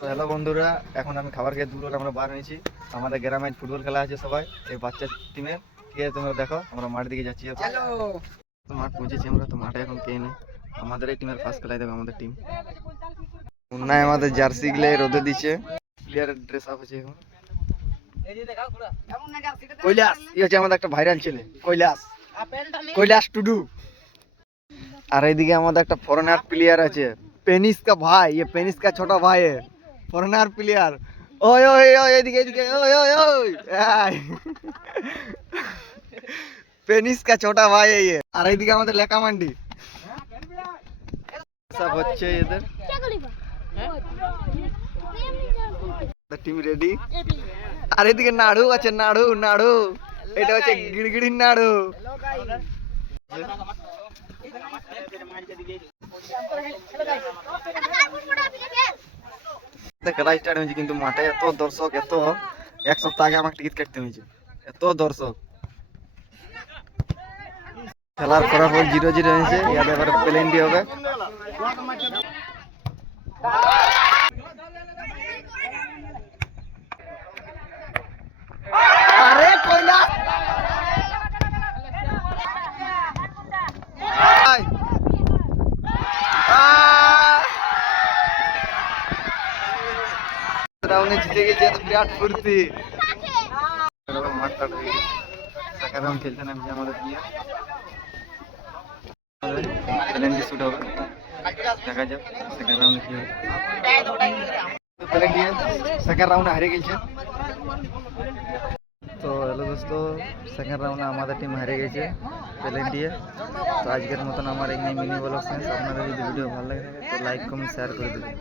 Hello বন্ধুরা, এখন আমি খাবার খেয়ে দূর আমরা বার হয়েছি। আমাদের গ্রামে ফুটবল খেলা আছে, সবাই এই বাচ্চা টিমের। ঠিক আছে, তোমরা দেখো আমরা মাঠের দিকে যাচ্ছি। তো মাঠ পৌঁছেছি আমরা, তো মাঠে এখন কে নেই। আমাদের এই টিমের ফার্স্ট খেলায় দেখো আমাদের টিম মুন্নায় আমাদের জার্সি গুলো রোদে দিচ্ছে। প্লেয়ারের ড্রেস আপ আছে এখন। কৈলাস এই হচ্ছে আমাদের একটা ভাইরাল ছেলে, কৈলাস কৈলাস টুডু। আর এইদিকে আমাদের একটা ফরেনার প্লেয়ার আছে, पेनिस का भाई, ये पेनिस का छोटा भाई है, फॉरेनर प्लेयर। ओए ओए ओए এদিকে এদিকে ओए ओए ओए पेनिस का छोटा भाई है ये। আর এইদিকে আমাদের লেকা মান্ডি সব হচ্ছে এদের টিম রেডি। আর এদিকে নাড়ু আছে, নাড়ু নাড়ু, এটা হচ্ছে গিড়গিড়ির নাড়ু। খেলা স্টার্ট হয়েছে, কিন্তু মাঠে এত দর্শক, এত এক সপ্তাহ আগে আমাকে টিকিট কাটতে হয়েছে, এত দর্শক। খেলার ফলাফল 0-0 হয়েছে। ইয়াদের এবারে প্লেন্টি হবে। আরে কইলা রাউন্ডে জিতে গেছে, তো বিরাট ফুর্তি। মাঠটা সেকেন্ড রাউন্ড খেলতে নামছে আমাদের প্লেয়ার। প্লেন্টি শুট হবে, দেখা যাক সেকেন্ড রাউন্ডে কি হবে। প্লেন্টি সেকেন্ড রাউন্ডে হারিয়ে গেছে। তো হ্যালো দোস্ত, সেকেন্ড রাউন্ডে আমাদের টিম হারিয়ে গেছে প্লেন্টিয়ে। তো আজকের মতন আমার এই মিনি ব্লগ। আপনাদের যদি ভিডিও ভালো লাগে থাকে তো লাইক কমেন্ট শেয়ার করে দেবেন।